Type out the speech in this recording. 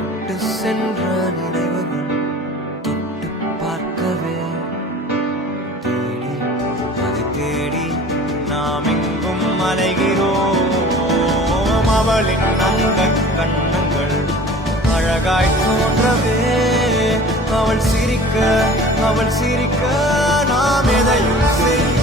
விட்டு சென்ற நினைவுகள் தொட்டு பார்க்கவே தேடி அதை தேடி நாம் எங்கும் அலைகிறோம். அவளின் அங்க கண்ணங்கள் அழகாய் தோன்றவே அவள் சிரிக்க நாம் எதையும் செய்ய